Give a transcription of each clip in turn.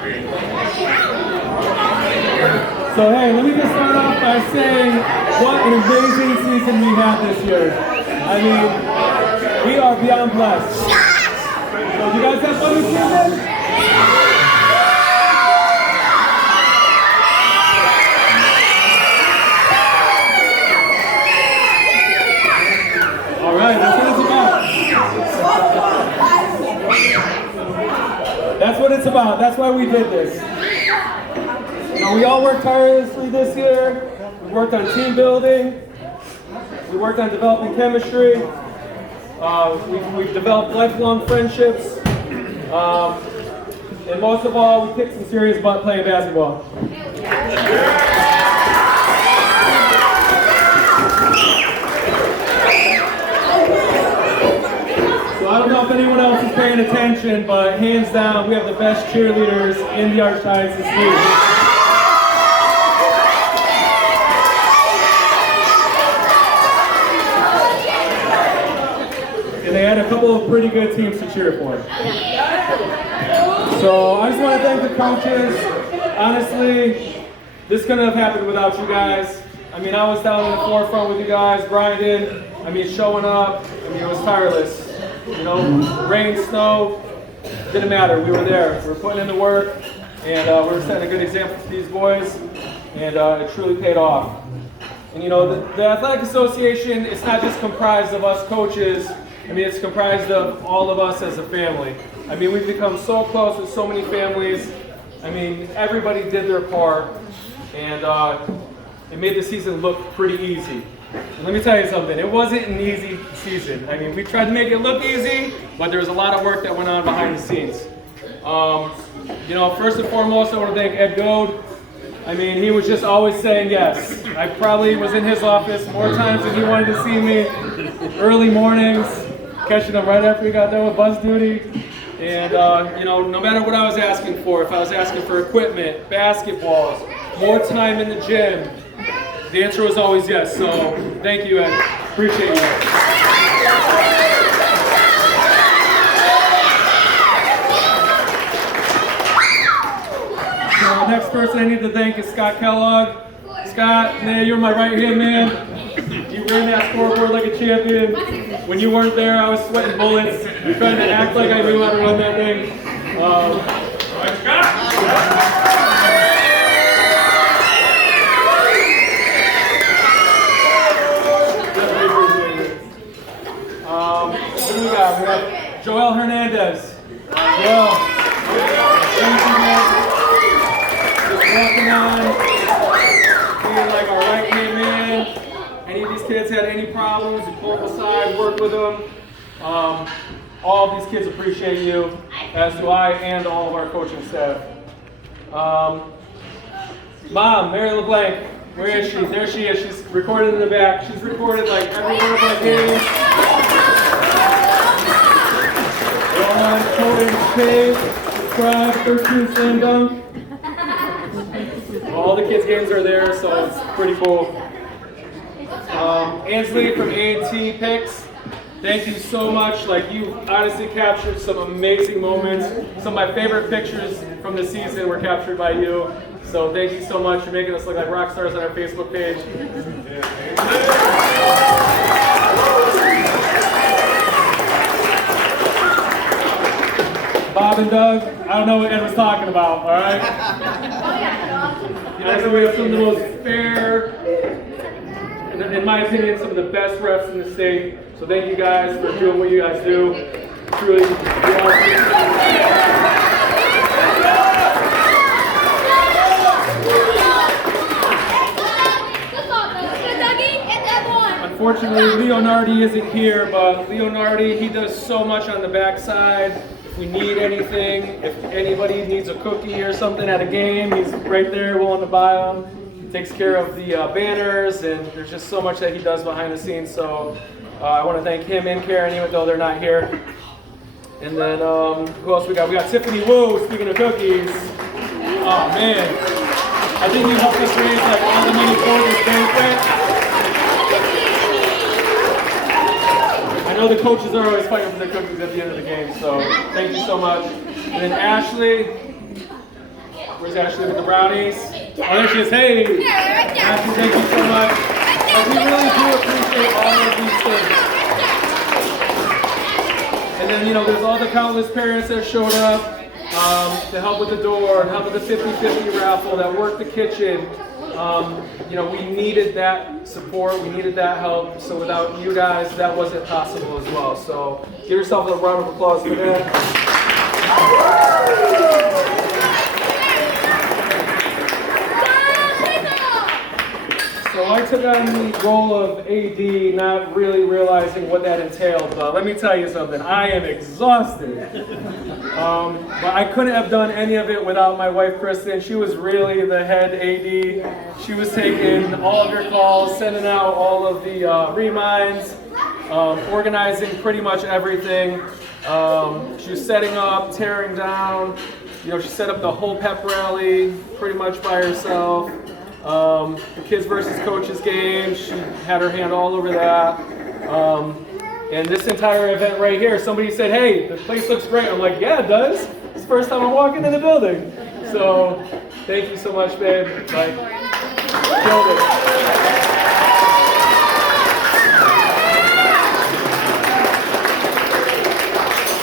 So hey, let me just start off by saying what an amazing season we had this year. I mean, we are beyond blessed. So you guys have fun this season? All right, that's what it's about. That's what it's about. That's why we did this. You know, we all worked tirelessly this year. We worked on team building. We worked on developing chemistry. We've developed lifelong friendships. And most of all, we kicked some serious butt playing basketball. I don't know if anyone else is paying attention, but hands down, we have the best cheerleaders in the Archdiocese League. And they had a couple of pretty good teams to cheer for. So I just want to thank the coaches. Honestly, this couldn't have happened without you guys. I mean, I was down in the forefront with you guys, grinding. I mean, showing up. I mean, it was tireless. You know, rain, snow, didn't matter. We were there. We were putting in the work, and we were setting a good example for these boys, and it truly paid off. And you know, the Athletic Association, it's not just comprised of us coaches. I mean, it's comprised of all of us as a family. I mean, we've become so close with so many families. I mean, everybody did their part, and it made the season look pretty easy. And let me tell you something, it wasn't an easy season. I mean, we tried to make it look easy, but there was a lot of work that went on behind the scenes. You know, first and foremost, I want to thank Ed Gold. I mean, he was just always saying yes. I probably was in his office more times than he wanted to see me. Early mornings, catching him right after we got done with bus duty. And, you know, no matter what I was asking for, if I was asking for equipment, basketballs, more time in the gym, the answer was always yes, so thank you, Ed. Appreciate you. So the next person I need to thank is Scott Kellogg. Scott, man, you're my right-hand man. You ran that scoreboard like a champion. When you weren't there, I was sweating bullets. You're trying to act like I knew how to run that thing. Scott! Who we got? We got Joel Hernandez. Joel. Thank you, man. Just walking on, being like our right-hand man. Any of these kids had any problems, you pull them aside, work with them. All of these kids appreciate you, as do I and all of our coaching staff. Mom, Mary LeBlanc, where is she? There she is. She's recorded in the back. She's recorded like every one of my games. Subscribe, 13 Slam Dunk. All the kids' games are there, so it's pretty cool. Ansley from A&T Picks, thank you so much. Like, you honestly captured some amazing moments. Some of my favorite pictures from the season were captured by you. So thank you so much for making us look like rock stars on our Facebook page. Bob and Doug, I don't know what Ed was talking about, all right? You know, we have some of the most fair, in my opinion, some of the best refs in the state. So thank you guys for doing what you guys do. Truly, unfortunately, Leonardi isn't here, but Leonardi, he does so much on the backside. If we need anything, if anybody needs a cookie or something at a game, he's right there willing to buy them. He takes care of the banners, and there's just so much that he does behind the scenes. So I want to thank him and Karen, even though they're not here. And then who else we got? We got Tiffany Wu, speaking of cookies. Oh man, I think you helped us raise like all the money for this banquet. I know the coaches are always fighting for the cookies at the end of the game, so thank you so much. And then Ashley, Where's Ashley with the brownies? Oh, there she is. Hey! Ashley, thank you so much. We really do appreciate all of these things. And then, there's all the countless parents that showed up to help with the door and help with the 50-50 raffle, that worked the kitchen. We needed that support, we needed that help, so without you guys, that wasn't possible as well. So give yourself a round of applause for that. So I took on the role of AD, not really realizing what that entailed, but let me tell you something, I am exhausted. But I couldn't have done any of it without my wife, Kristen. She was really the head AD. She was taking all of your calls, sending out all of the reminds, organizing pretty much everything. She was setting up, tearing down. She set up the whole pep rally pretty much by herself. The kids versus coaches game, she had her hand all over that. And this entire event right here, somebody said, hey, the place looks great. I'm like, yeah, it does. It's the first time I'm walking in the building. So thank you so much, babe. Like, killed it.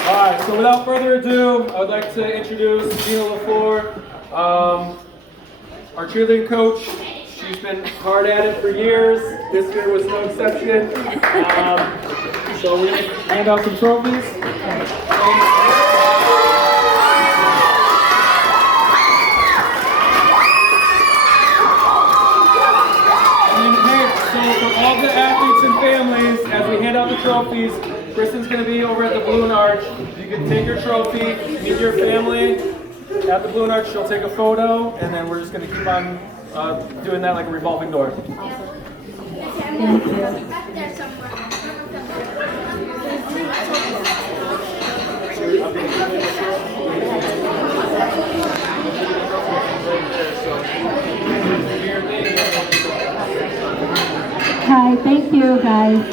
All right, so without further ado, I would like to introduce Gina LaFleur, our cheerleading coach. She's been hard at it for years. This year was no exception. So we're going to hand out some trophies. So for all the athletes and families, as we hand out the trophies, Kristen's going to be over at the Balloon Arch. You can take your trophy, meet your family at the Balloon Arch. She'll take a photo, and then we're just going to keep on doing that like a revolving door. Thank you. Hi, thank you guys.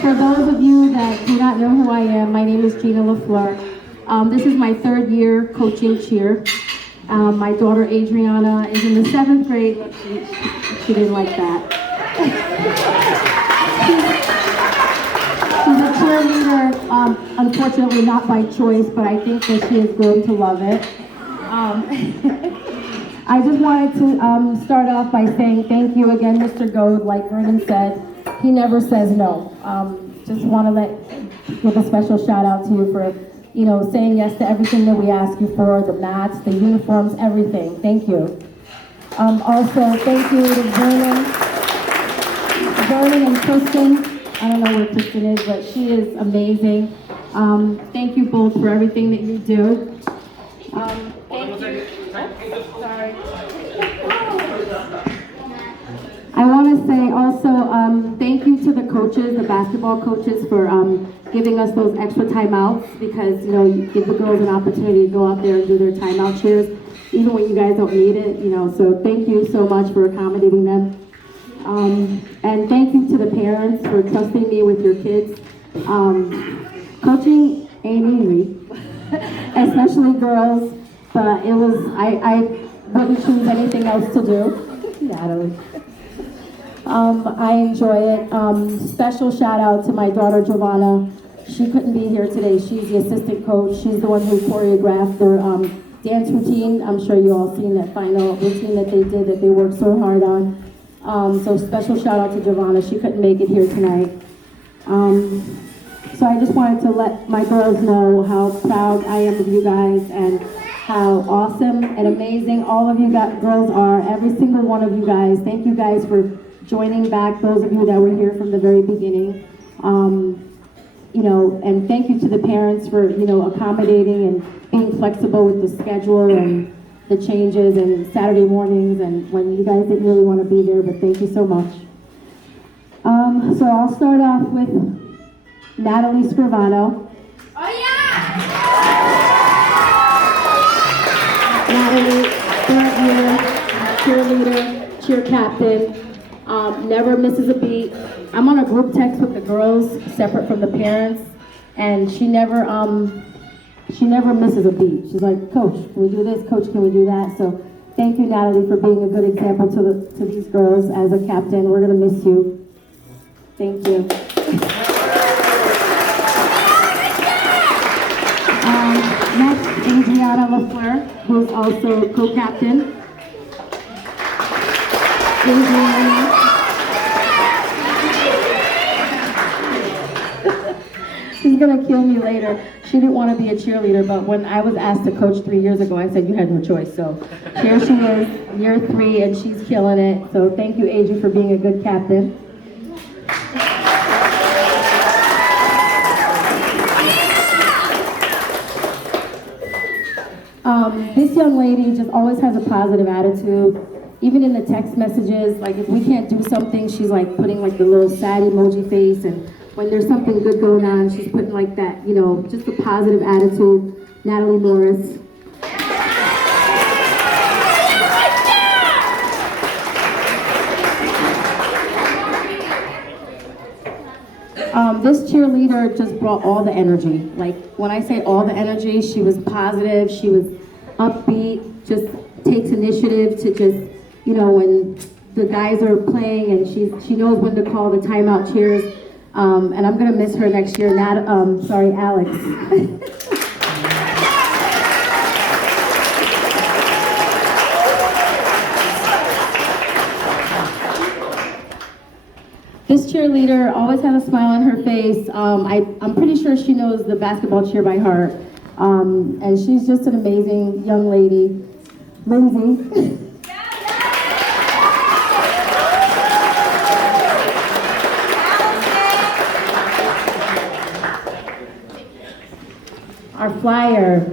For those of you that do not know who I am, my name is Gina LaFleur. This is my third year coaching cheer. My daughter Adriana is in the 7th grade. She didn't like that. She's a cheerleader, unfortunately not by choice, but I think that she has grown to love it. I just wanted to start off by saying thank you again, Mr. Goad. Like Vernon said, he never says no. Just want to give a special shout out to you for saying yes to everything that we ask you for, the mats, the uniforms, everything. Thank you. Also, thank you to Vernon and Kristen. I don't know where Kristen is, but she is amazing. Thank you both for everything that you do. Thank you. Oh, sorry. I want to say also thank you to the coaches, the basketball coaches, for giving us those extra timeouts, because you give the girls an opportunity to go out there and do their timeout cheers, even when you guys don't need it. So thank you so much for accommodating them. And thank you to the parents for trusting me with your kids. Coaching ain't easy, especially girls, but I wouldn't choose anything else to do. Natalie. I enjoy it. Special shout out to my daughter Giovanna. She couldn't be here today. She's the assistant coach. She's the one who choreographed their dance routine. I'm sure you all seen that final routine that they did, that they worked so hard on. So special shout out to Giovanna. She couldn't make it here tonight. So I just wanted to let my girls know how proud I am of you guys and how awesome and amazing all of you girls are. Every single one of you guys. Thank you guys for joining back, those of you that were here from the very beginning. And thank you to the parents for, accommodating and being flexible with the schedule and the changes and Saturday mornings and when you guys didn't really want to be there, but thank you so much. So I'll start off with Natalie Scrivano. Oh yeah! Natalie, third year, cheerleader, cheer captain. Never misses a beat. I'm on a group text with the girls, separate from the parents, and she never she never misses a beat. She's like, Coach, can we do this? Coach, can we do that? So thank you, Natalie, for being a good example to these girls as a captain. We're gonna miss you. Thank you. Next, Adriana LaFleur, who's also co-captain. Adriana. She's gonna kill me later. She didn't want to be a cheerleader, but when I was asked to coach 3 years ago, I said you had no choice. So here she is, year 3, and she's killing it. So thank you, Adri, for being a good captain. This young lady just always has a positive attitude. Even in the text messages, like if we can't do something, she's like putting like the little sad emoji face, and when there's something good going on, she's putting like that, you know, just a positive attitude. Natalie Norris. This cheerleader just brought all the energy. Like when I say all the energy, she was positive, she was upbeat, just takes initiative to just, you know, when the guys are playing and she knows when to call the timeout cheers. And I'm gonna miss her next year. Alex. This cheerleader always has a smile on her face. I'm pretty sure she knows the basketball cheer by heart. And she's just an amazing young lady. Lindsay. Our flyer,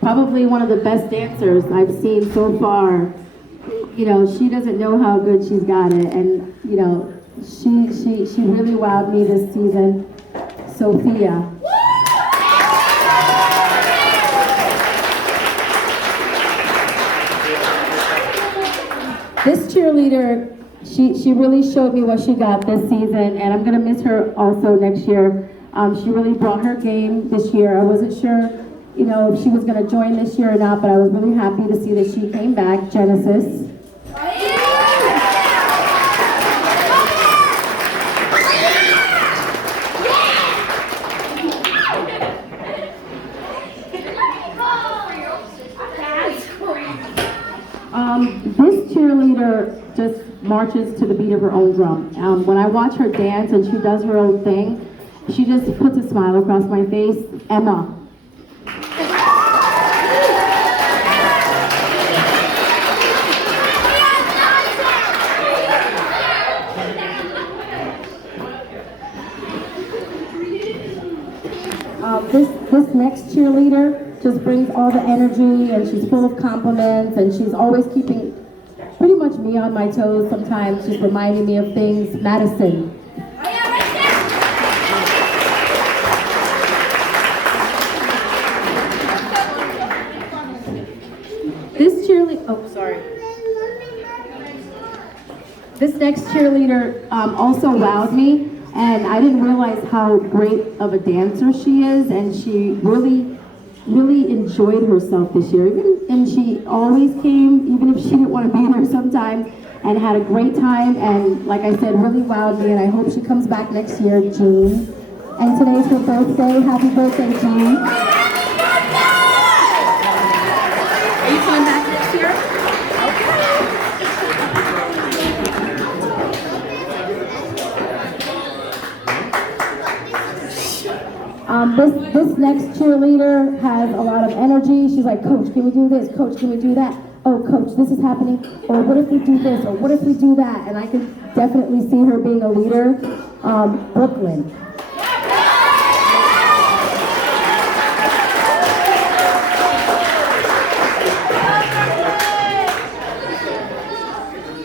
probably one of the best dancers I've seen so far. You know, she doesn't know how good she's got it, and you know, she really wowed me this season. Sophia. This cheerleader, she really showed me what she got this season, and I'm gonna miss her also next year. She really brought her game this year. I wasn't sure, you know, if she was gonna join this year or not, but I was really happy to see that she came back. Genesis. This cheerleader just marches to the beat of her own drum. When I watch her dance and she does her own thing, she just puts a smile across my face. Emma. This next cheerleader just brings all the energy, and she's full of compliments, and she's always keeping pretty much me on my toes sometimes, just reminding me of things. Madison. This next cheerleader also wowed me, and I didn't realize how great of a dancer she is, and she really enjoyed herself this year. And she always came, even if she didn't want to be there sometimes, and had a great time, and like I said, really wowed me, and I hope she comes back next year, Jean. And today's her birthday. Happy birthday, Jean. Are you coming back next year? This next cheerleader has a lot of energy. She's like, Coach, can we do this? Coach, can we do that? Oh, Coach, this is happening. Or what if we do this? Or what if we do that? And I can definitely see her being a leader. Brooklyn.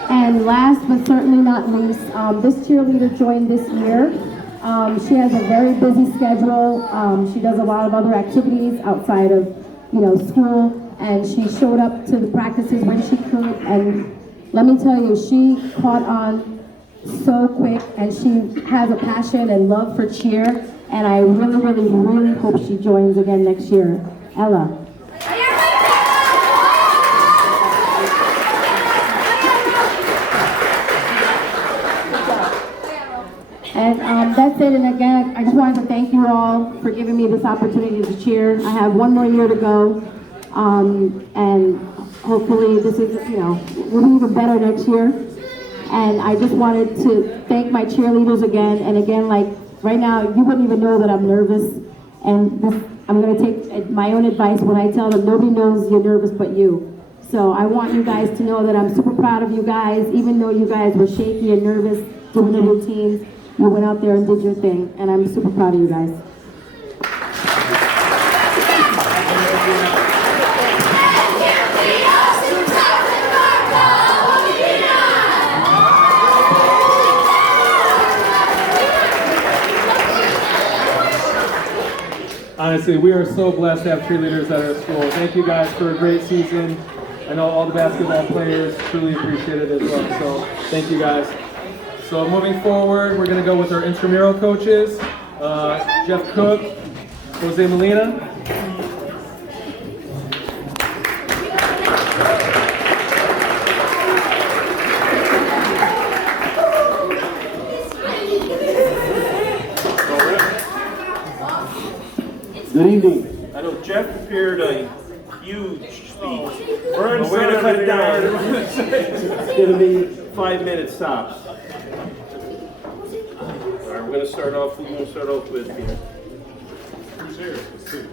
And last but certainly not least, this cheerleader joined this year. She has a very busy schedule. She does a lot of other activities outside of, school, and she showed up to the practices when she could. And let me tell you, she caught on so quick, and she has a passion and love for cheer. And I really, really, really hope she joins again next year. Ella. And that's it. And again, I just wanted to thank you all for giving me this opportunity to cheer. I have one more year to go. And hopefully this is, we'll be even better next year. And I just wanted to thank my cheerleaders again. And again, like right now, you wouldn't even know that I'm nervous. And I'm going to take my own advice when I tell them nobody knows you're nervous but you. So I want you guys to know that I'm super proud of you guys, even though you guys were shaky and nervous doing the routines. You went out there and did your thing, and I'm super proud of you guys. Honestly, we are so blessed to have cheerleaders at our school. Thank you guys for a great season. I know all the basketball players truly appreciate it as well, so thank you guys. So moving forward, we're going to go with our intramural coaches, Jeff Cook, Jose Molina. Good evening. I know Jeff prepared a huge speech. We're going to cut it down. It's going to be 5-minute stops. All right, we're going to start off. We're going to start off with here. Who's here? Let's see.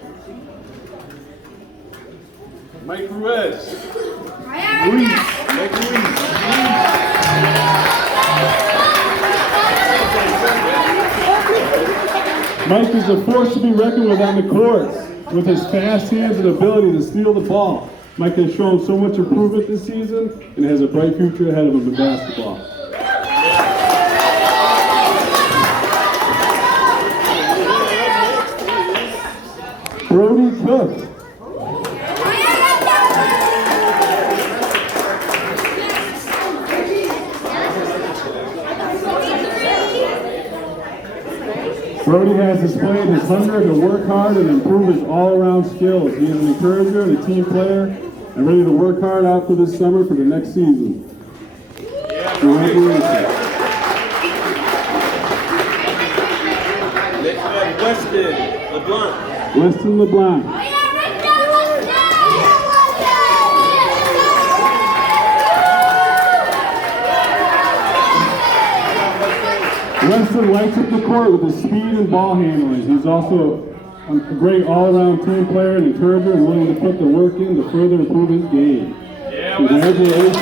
Mike Ruiz. Mike Ruiz. Mike is a force to be reckoned with on the court. With his fast hands and ability to steal the ball, Mike has shown so much improvement this season and has a bright future ahead of him in basketball. Brody Cook. Brody has displayed his hunger to work hard and improve his all-around skills. He is an encourager and a team player and ready to work hard out for this summer for the next season. Congratulations. Next man, Weston LeBlanc. Weston LeBlanc. Weston lights up the court with his speed and ball handling. He's also a great all-around team player and encourager and willing to put the work in to further improve his game. Yeah, congratulations.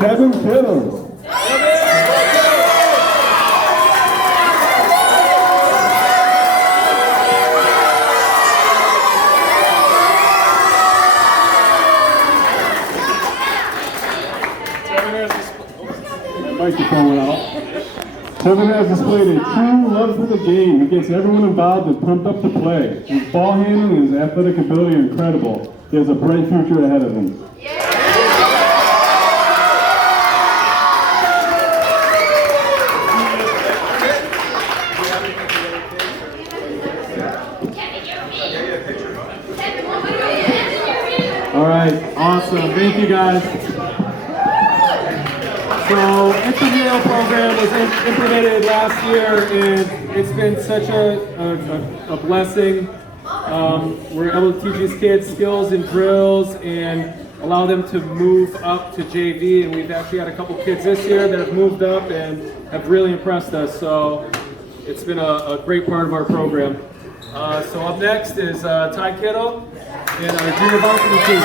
Kevin Kittle. Microphone went out. Kevin has displayed a true love for the game. He gets everyone involved and pumped up to play. His ball handling and his athletic ability are incredible. He has a bright future ahead of him. All right, awesome. Thank you guys. So, intramural program was implemented last year, and it's been such a blessing. We're able to teach these kids skills and drills and allow them to move up to JV, and we've actually had a couple kids this year that have moved up and have really impressed us, so it's been a great part of our program. So up next is Ty Kittle and our junior varsity team.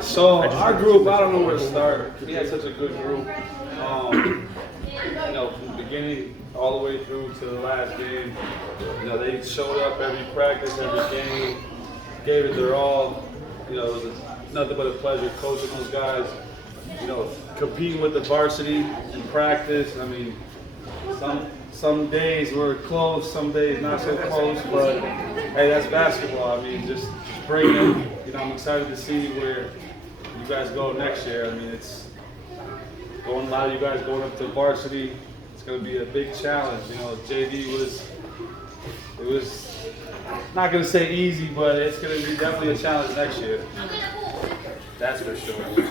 So our group, I don't know where to start. We had such a good group. From the beginning all the way through to the last game. They showed up every practice, every game, gave it their all. It was nothing but a pleasure coaching those guys. you know, competing with the varsity in practice. I mean, some days we're close, some days not so close, but hey, that's basketball. I mean, just bring it in. You know, I'm excited to see where you guys go next year. I mean, it's going, a lot of you guys going up to varsity. It's going to be a big challenge. You know, JV was not going to say easy, but it's going to be definitely a challenge next year. That's for sure. So, get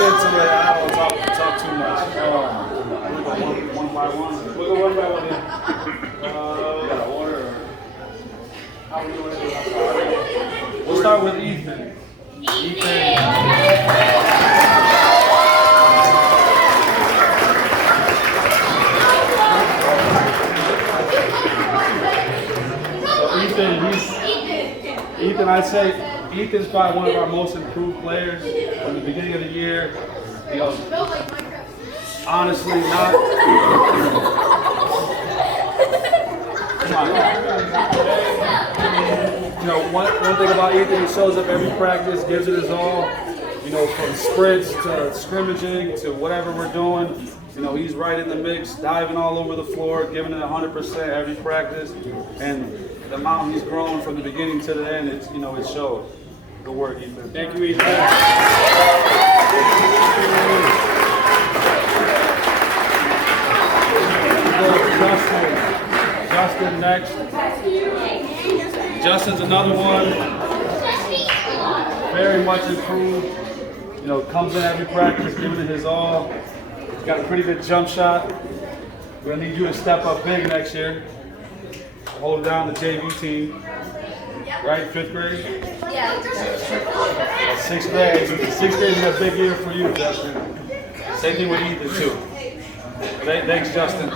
into it. I don't talk too much. One by one. We'll go one by one. You got an order? Or how we doing it? We'll start with Ethan. Ethan, I'd say Ethan's probably one of our most improved players from the beginning of the year. You know, honestly, not. You know, one thing about Ethan, he shows up every practice, gives it his all. You know, from sprints to scrimmaging to whatever we're doing. You know, he's right in the mix, diving all over the floor, giving it 100% every practice. And the amount he's grown from the beginning to the end, it's, you know, it shows. Good work, Ethan. Thank you, Ethan. Justin next. Justin's another one. Very much improved. You know, comes in every practice, giving it his all. He's got a pretty good jump shot. We're gonna need you to step up big next year. Hold down the JV team. Right, 5th grade? Yeah. 6th grade. 6th grade is a big year for you, Justin. Same thing with Ethan, too. Thanks, Justin.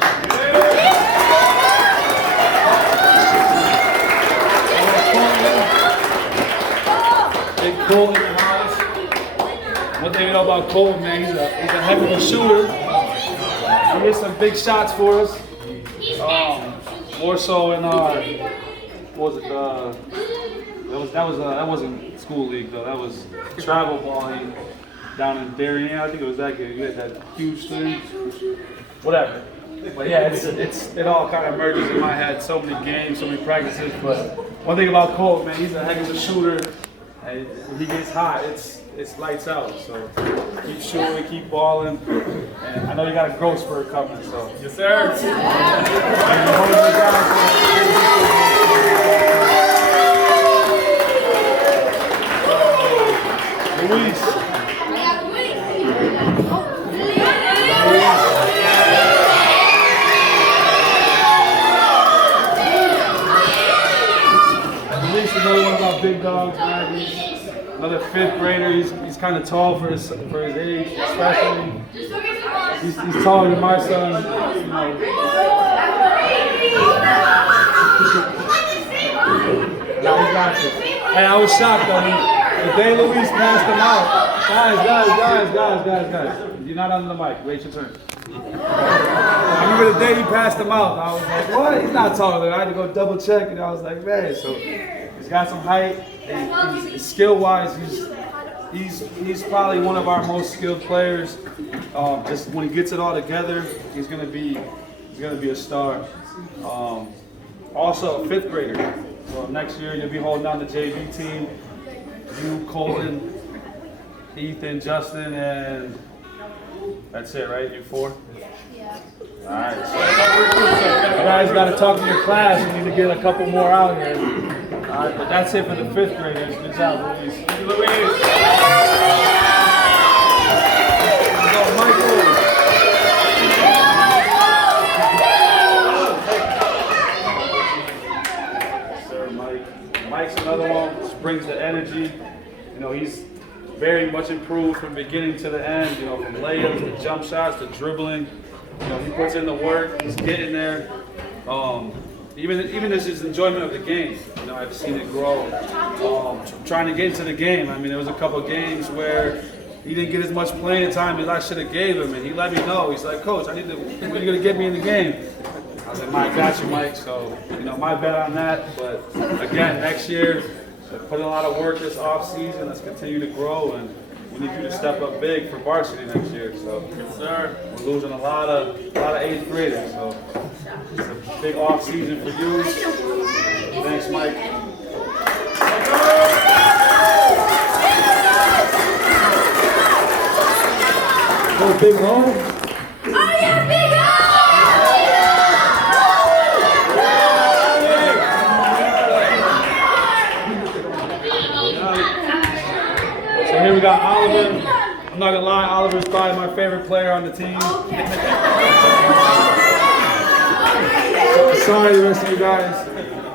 Big Cole in the house. One thing you know about Cole, man, he's a heck of a shooter. He hit some big shots for us. More so in what was it? That wasn't school league though. That was travel ball down in Darien. I think it was that game. You had that huge thing. Whatever. But yeah, it all kind of merges in my head. So many games, so many practices. But one thing about Cole, man, he's a heck of a shooter. And when he gets hot, it's lights out. So keep shooting, keep balling. And I know you got a growth spurt coming. So yes, sir. Luis. Luis is another one of our big dogs, man. He's another 5th grader. He's kind of tall for his age, especially. He's taller than my son. You know. Now he's got you. Hey, I was shocked though. The day Luis passed him out, guys, you're not on the mic. Wait your turn. I remember the day he passed him out. I was like, what? He's not taller than I had to go double check, and I was like, man. So he's got some height. And skill-wise, he's probably one of our most skilled players. Just when he gets it all together, he's gonna be a star. Also, a 5th grader. So next year you'll be holding down the JV team. You, Colton, Ethan, Justin, and that's it, right? You 4? Yeah. All right. So you guys got to talk to your class. You need to get a couple more out here. All right, but that's it for the 5th graders. Good job, Luis. Thank you, Luis. Michael. Sir, Mike. Mike's another one. Just brings the energy. You know, he's very much improved from beginning to the end. You know, from layups to jump shots to dribbling. You know, he puts in the work. He's getting there. Even as his enjoyment of the game, you know, I've seen it grow. Trying to get into the game. I mean, there was a couple games where he didn't get as much playing time as I should have gave him, and he let me know. He's like, Coach, when are you going to get me in the game? I said, Mike, got you, Mike. So, you know, my bet on that. But again, next year, put in a lot of work this off season. Let's continue to grow, and we need you to step up big for varsity next year. So, yes, sir. We're losing a lot of 8th graders. So, it's a big off season for you. Thanks, Mike. Oh, big home. Oh yeah, big So here we got Oliver. I'm not gonna lie, Oliver's probably my favorite player on the team. Sorry, the rest of you guys.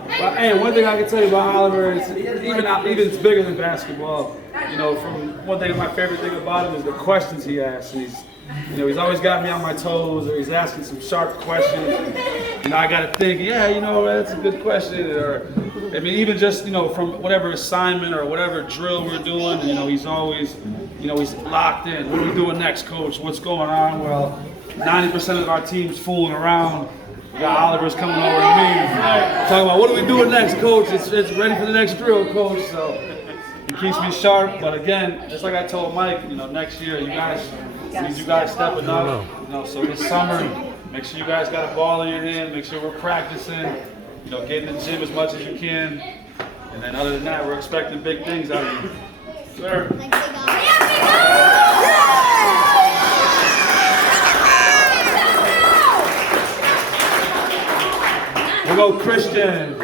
But hey, one thing I can tell you about Oliver is even it's bigger than basketball. You know, from one thing, my favorite thing about him is the questions he asks. And he's always got me on my toes, or he's asking some sharp questions. And, you know, I got to think, yeah, you know, that's a good question. Or I mean, even just, you know, from whatever assignment or whatever drill we're doing, you know, he's always, you know, he's locked in. What are we doing next, coach? What's going on? Well, 90% of our team's fooling around. We got Oliver's coming over to me, talking about what are we doing next, coach? It's ready for the next drill, coach. So he keeps me sharp. But again, just like I told Mike, you know, next year you guys stepping up. You know, so this summer, make sure you guys got a ball in your hand. Make sure we're practicing. You know, get in the gym as much as you can. And then other than that, we're expecting big things out of you, sir. We'll go Christian.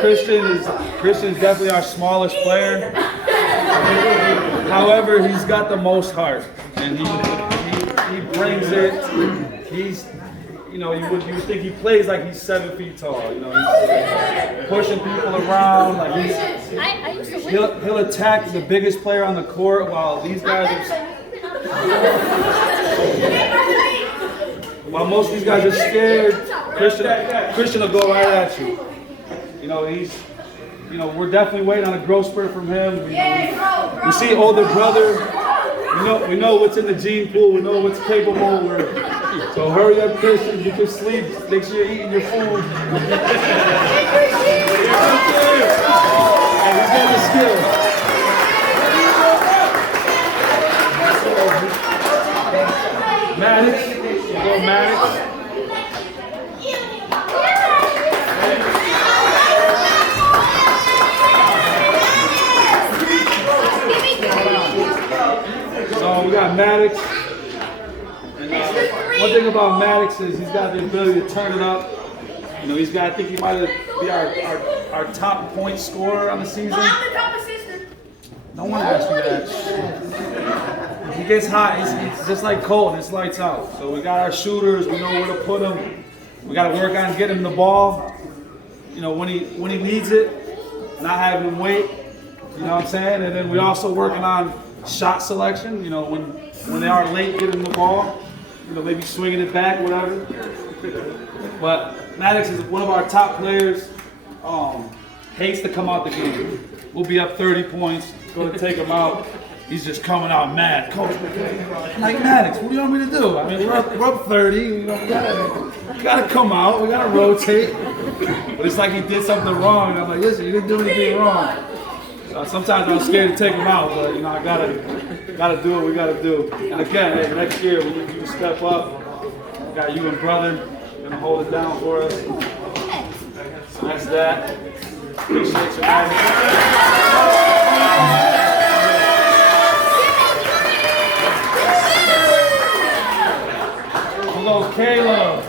Christian is definitely our smallest player. However, he's got the most heart, and he brings it. He's, you know, you would think he plays like he's 7 feet tall. You know, he's pushing people around. Like he'll attack the biggest player on the court, while these guys are. While most of these guys are scared, Christian will go right at you. You know, we're definitely waiting on a growth spurt from him. We see older brother. We know what's in the gene pool. We know what's capable. So hurry up, Christian. Get your sleep. Make sure you're eating your food. And he's got the skill. Maddox. Go Maddox. So we got Maddox. And one thing about Maddox is he's got the ability to turn it up. You know, I think he might be our top point scorer on the season. No one asked me that. He gets hot. He's just like Colton. It's lights out. So we got our shooters. We know where to put them. We got to work on getting him the ball. You know, when he needs it, not having him wait. You know what I'm saying? And then we're also working on shot selection. You know, when they are late getting the ball, you know, maybe swinging it back, whatever. But Maddox is one of our top players. Hates to come out the game. We'll be up 30 points. Go to take him out. He's just coming out mad. Coach, like Maddox, what do you want me to do? I mean, we're up 30. You know, we gotta come out. We gotta rotate. But it's like he did something wrong. And I'm like, listen, you didn't do anything wrong. Sometimes I'm scared to take him out, but you know, I gotta do what we gotta do. And again, hey, next year we need you to step up. We got you and brother gonna hold it down for us. So that's that. Appreciate you, man. Hello, Caleb.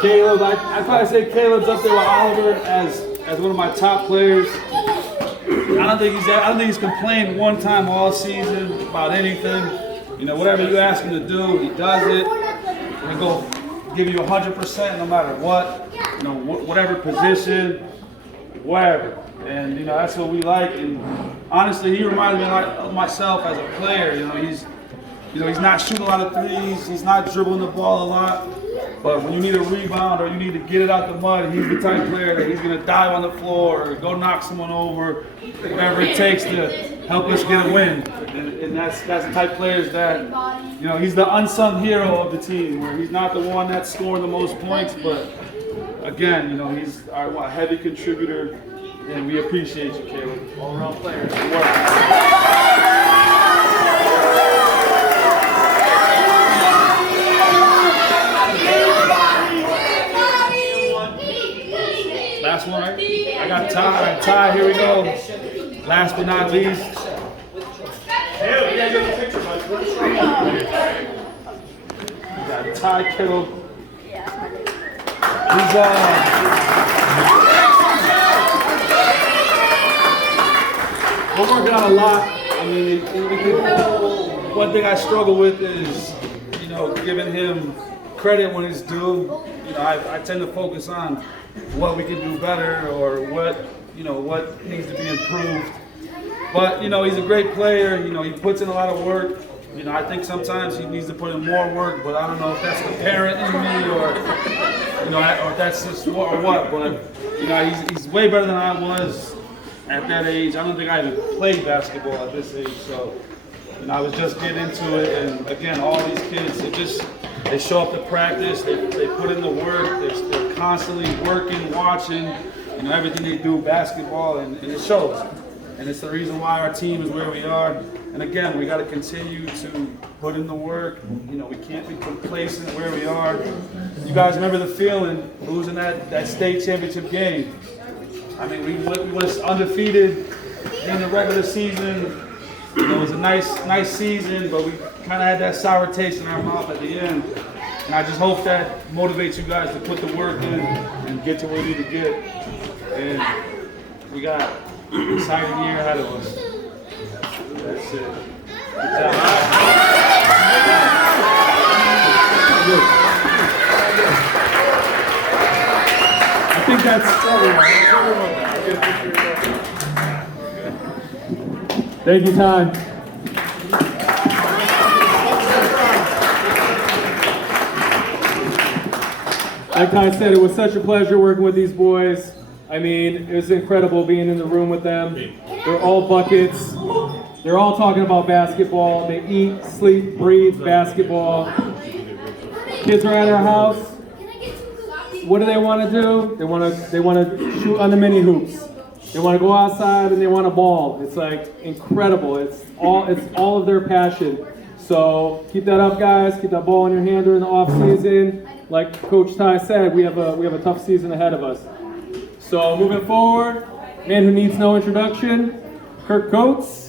Caleb, I probably say Caleb's up there with Oliver as one of my top players. I don't think he's complained one time all season about anything. You know, whatever you ask him to do, he does it. He go give you 100% no matter what. You know, whatever position, wherever. And, you know, that's what we like. And honestly, he reminds me of myself as a player. He's not shooting a lot of threes. He's not dribbling the ball a lot. But when you need a rebound or you need to get it out the mud, he's the type of player that he's going to dive on the floor or go knock someone over, whatever it takes to help us get a win. And that's the type of players that, you know, he's the unsung hero of the team, where he's not the one that's scoring the most points, but again, you know, he's a heavy contributor, and we appreciate you, Caleb. All-around player. Good work. Last one, right? I got Ty, here we go. Last but not least. We got Ty Kittle. We're working on a lot. I mean, one thing I struggle with is, you know, giving him credit when it's due. You know, I tend to focus on what we can do better or what needs to be improved. But, you know, he's a great player. You know, he puts in a lot of work. You know, I think sometimes he needs to put in more work, but I don't know if that's the parent in me or, you know, or if that's just what or what. But, you know, he's way better than I was at that age. I don't think I even played basketball at this age. So, you know, I was just getting into it. And, again, all these kids, they show up to practice. They put in the work. They're constantly working, watching, you know, everything they do, basketball, and it shows. And it's the reason why our team is where we are. And again, we got to continue to put in the work. You know, we can't be complacent where we are. You guys remember the feeling losing that state championship game. I mean, we was undefeated in the regular season. You know, it was a nice season, but we kind of had that sour taste in our mouth at the end. And I just hope that motivates you guys to put the work in and get to where we need to get. And we got an exciting year ahead of us. That's it. Good job. I think that's everyone. Thank you, Ty. Like Ty said, it was such a pleasure working with these boys. I mean, it was incredible being in the room with them. They're all buckets. They're all talking about basketball. They eat, sleep, breathe basketball. Kids are at our house. What do they want to do? They want to shoot on the mini hoops. They want to go outside and they want to ball. It's like incredible. It's all of their passion. So keep that up, guys. Keep that ball in your hand during the off season. Like Coach Ty said, we have a tough season ahead of us. So moving forward, man who needs no introduction, Kirk Coates.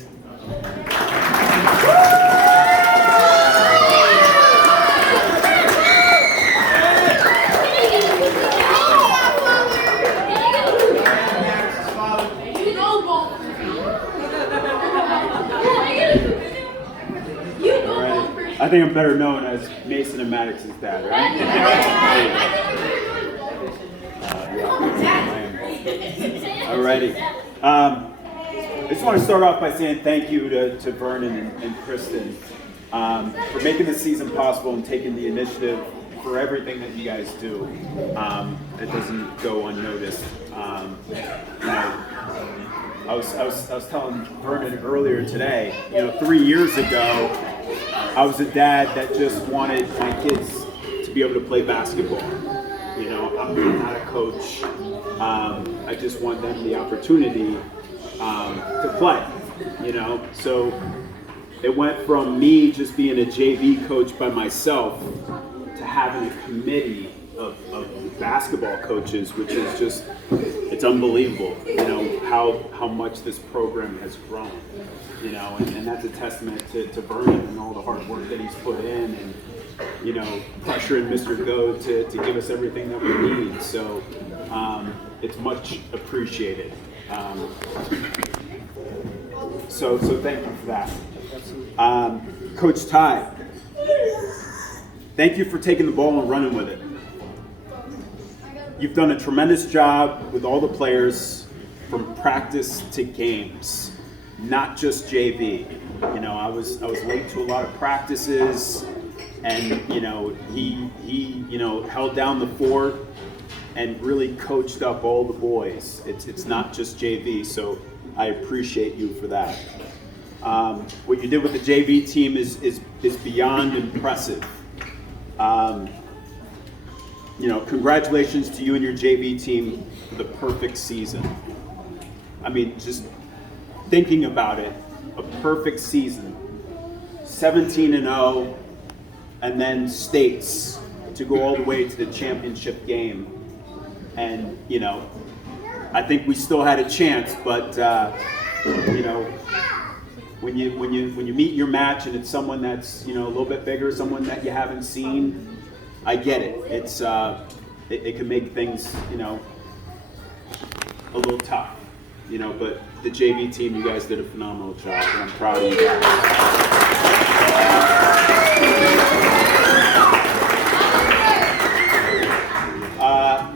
I think I'm better known as Mason and Maddox's dad, right? Alrighty. I just want to start off by saying thank you to Vernon and Kristen for making this season possible and taking the initiative for everything that you guys do. It doesn't go unnoticed. You know, I was telling Vernon earlier today, you know, 3 years ago, I was a dad that just wanted my kids to be able to play basketball. You know, I'm not a coach. I just want them the opportunity to play, you know. So it went from me just being a JV coach by myself to having a committee of basketball coaches, which is just, it's unbelievable, you know, how much this program has grown. You know, and that's a testament to Vernon and all the hard work that he's put in, and, you know, pressuring Mr. Go to give us everything that we need. So it's much appreciated. So thank you for that. Coach Ty, thank you for taking the ball and running with it. You've done a tremendous job with all the players, from practice to games, not just JV. You know, I was late to a lot of practices, and you know, he held down the fort and really coached up all the boys. It's not just JV, so I appreciate you for that. What you did with the JV team is beyond impressive. You know, congratulations to you and your JV team for the perfect season. I mean, just thinking about it, a perfect season, 17-0, and then states to go all the way to the championship game. And you know, I think we still had a chance, but you know, when you meet your match and it's someone that's, you know, a little bit bigger, someone that you haven't seen, I get it. It's it can make things, you know, a little tough, you know. But the JV team, you guys did a phenomenal job, and I'm proud of you guys.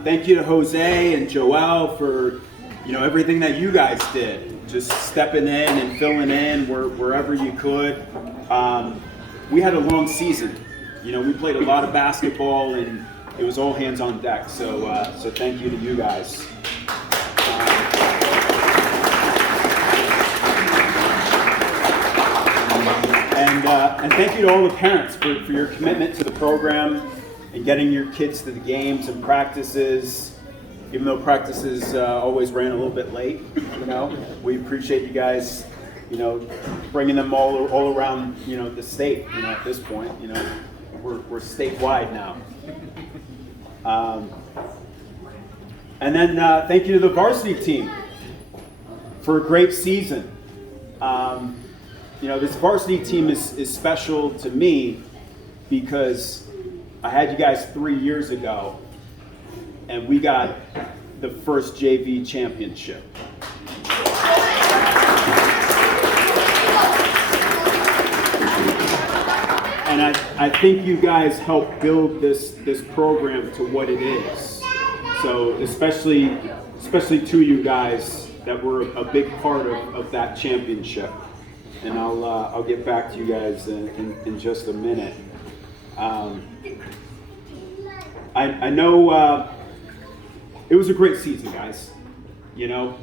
Thank you to Jose and Joel for, you know, everything that you guys did, just stepping in and filling in wherever you could. We had a long season. You know, we played a lot of basketball, and it was all hands on deck. So thank you to you guys. And thank you to all the parents for your commitment to the program and getting your kids to the games and practices, even though practices always ran a little bit late. You know, we appreciate you guys, you know, bringing them all around, you know, the state. You know, at this point, you know, we're statewide now. And then thank you to the varsity team for a great season. You know, this varsity team is special to me because I had you guys 3 years ago, and we got the first JV championship. And I think you guys helped build this program to what it is. So especially to you guys that were a big part of that championship. And I'll get back to you guys in just a minute. I know it was a great season, guys. You know,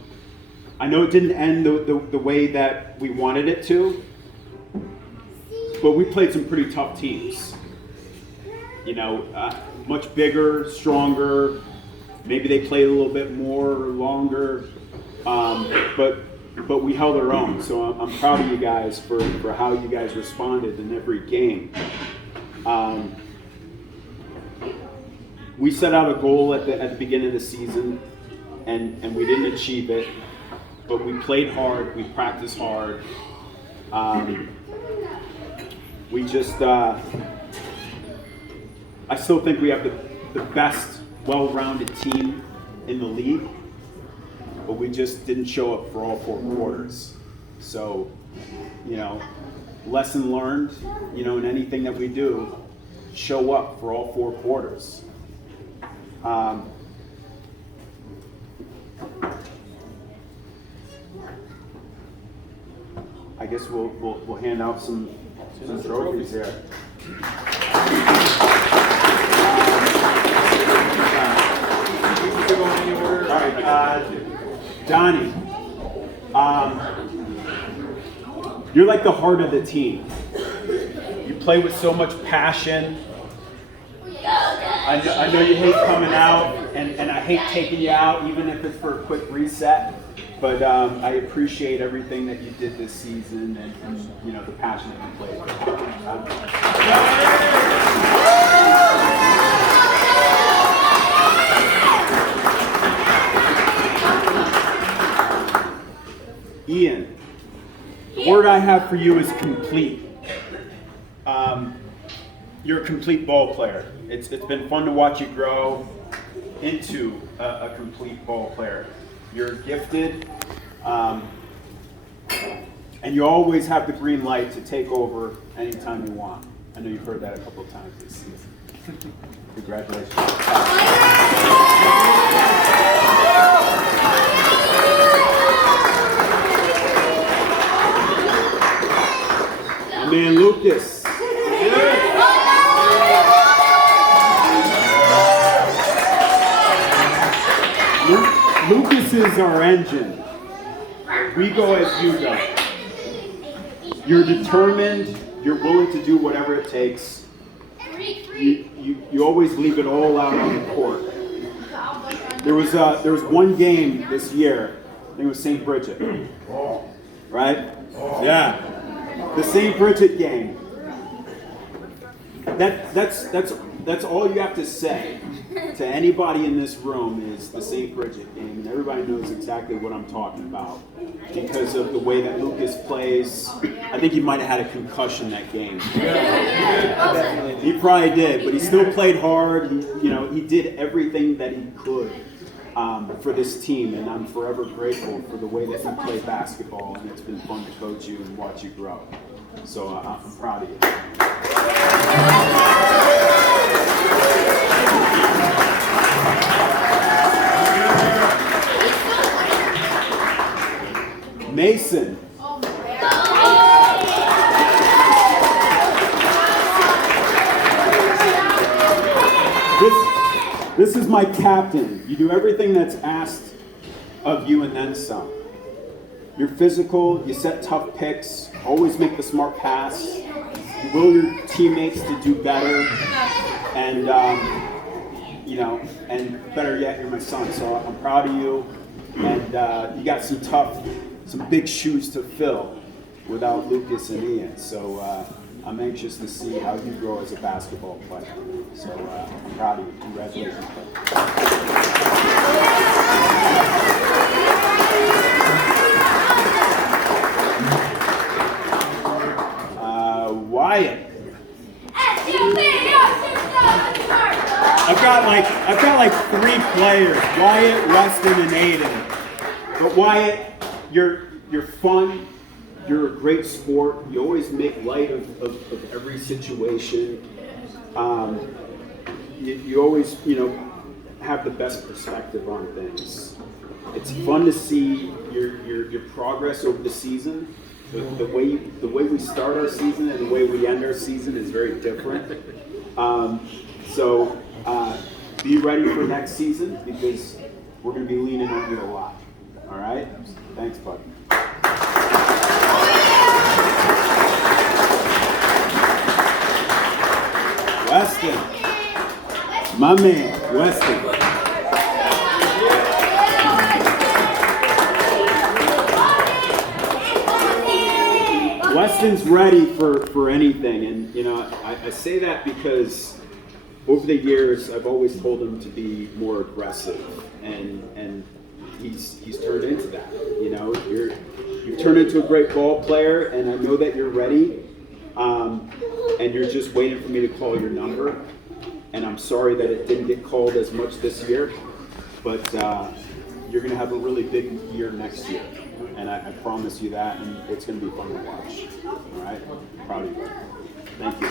I know it didn't end the way that we wanted it to, but we played some pretty tough teams. You know, much bigger, stronger. Maybe they played a little bit more or longer, but we held our own. So I'm proud of you guys for how you guys responded in every game. We set out a goal at the beginning of the season, and we didn't achieve it. But we played hard. We practiced hard. We just, I still think we have the best, well-rounded team in the league, but we just didn't show up for all 4 quarters. So, you know, lesson learned, you know, in anything that we do, show up for all 4 quarters. I guess we'll hand out some trophies here. All right, Donnie, you're like the heart of the team. You play with so much passion. I know you hate coming out, and I hate taking you out, even if it's for a quick reset. But I appreciate everything that you did this season, and you know, the passion that you played. Ian, the word I have for you is complete. You're a complete ball player. It's been fun to watch you grow into a complete ball player. You're gifted, and you always have the green light to take over anytime you want. I know you've heard that a couple of times this season. Congratulations. Lucas. Lucas is our engine. We go as you go. You're determined. You're willing to do whatever it takes. You always leave it all out on the court. There was one game this year. I think it was St. Bridget, right? Yeah, the St. Bridget game. That's all you have to say to anybody in this room is the St. Bridget game, and everybody knows exactly what I'm talking about because of the way that Lucas plays. I think he might have had a concussion that game. He probably did, but he still played hard. He did everything that he could for this team, and I'm forever grateful for the way that you play basketball, and it's been fun to coach you and watch you grow. So I'm proud of you. Mason. This is my captain. You do everything that's asked of you and then some. You're physical, you set tough picks, always make the smart pass. You will your teammates to do better. And, and better yet, you're my son. So I'm proud of you. And you got some big shoes to fill without Lucas and Ian. So I'm anxious to see how you grow as a basketball player. So I'm proud of you. Congratulations. Wyatt. I've got like 3 players: Wyatt, Weston, and Aiden. But Wyatt, you're fun. You're a great sport. You always make light of every situation. You always, have the best perspective on things. It's fun to see your progress over the season. The way we start our season and the way we end our season is very different. So be ready for next season because we're going to be leaning on you a lot. All right? Thanks, bud. Weston. My man, Weston. Weston's ready for anything, and I say that because over the years I've always told him to be more aggressive, and he's turned into that. You've turned into a great ball player, and I know that you're ready, and you're just waiting for me to call your number. And I'm sorry that it didn't get called as much this year, but you're going to have a really big year next year. And I promise you that, and it's going to be fun to watch. All right? I'm proud of you. Thank you.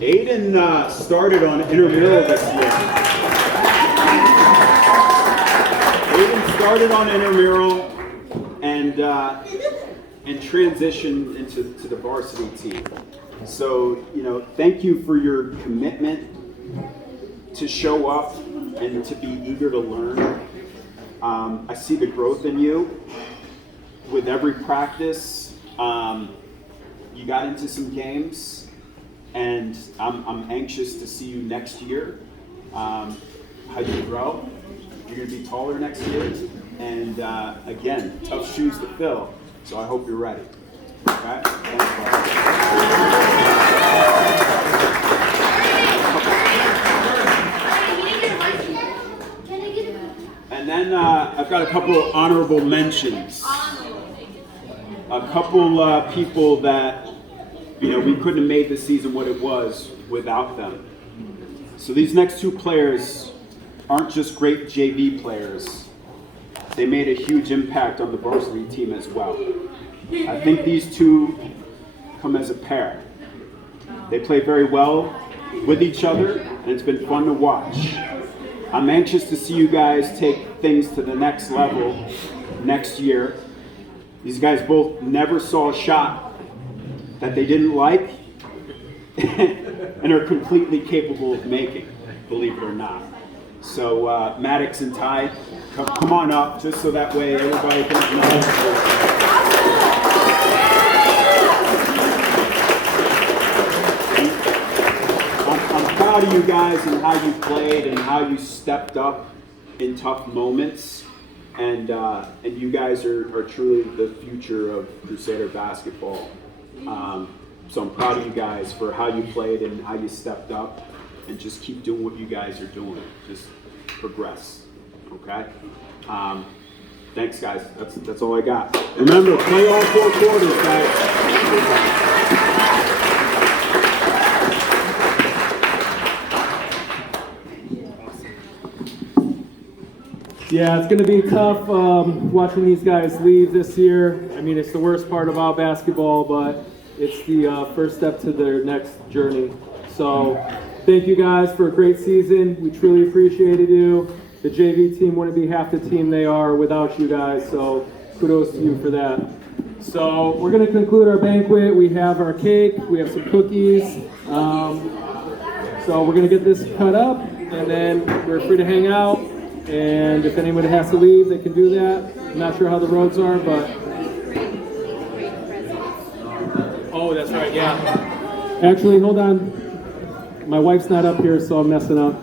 Aiden started on intramural this year. Aiden started on intramural and transitioned into the varsity team. So, thank you for your commitment to show up and to be eager to learn. I see the growth in you with every practice. You got into some games, and I'm anxious to see you next year. How you grow. You're going to be taller next year. And again, tough shoes to fill. So I hope you're ready. Okay? Thanks, bud. And then I've got a couple honorable mentions. A couple people that we couldn't have made this season what it was without them. So these next 2 players aren't just great JV players. They made a huge impact on the varsity team as well. I think these 2 come as a pair. They play very well with each other, and it's been fun to watch. I'm anxious to see you guys take things to the next level next year. These guys both never saw a shot that they didn't like and are completely capable of making, believe it or not. So Maddox and Ty, come on up, just so that way everybody can acknowledge I'm proud of you guys and how you played and how you stepped up in tough moments. And you guys are truly the future of Crusader basketball. So I'm proud of you guys for how you played and how you stepped up, and just keep doing what you guys are doing. Just progress, okay? Thanks, guys. That's all I got. Remember, play all 4 quarters, guys. Yeah, it's going to be tough watching these guys leave this year. I mean, it's the worst part about basketball, but it's the first step to their next journey. So thank you guys for a great season. We truly appreciated you. The JV team wouldn't be half the team they are without you guys, so kudos to you for that. So we're going to conclude our banquet. We have our cake, we have some cookies. So we're going to get this cut up, and then we're free to hang out. And if anyone has to leave, they can do that. I'm not sure how the roads are, but... Oh, that's right, yeah. Actually, hold on. My wife's not up here, so I'm messing up.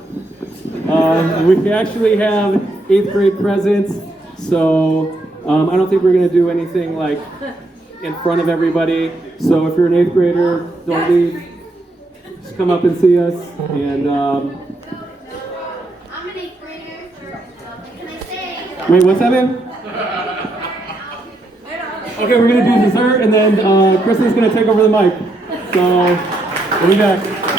We actually have 8th grade presents, so I don't think we're going to do anything like in front of everybody. So if you're an 8th grader, don't leave. Just come up and see us. And I'm an 8th grader. Can I say? wait, what's that, babe? Okay, we're going to do dessert, and then Kristen's going to take over the mic. So we'll be back.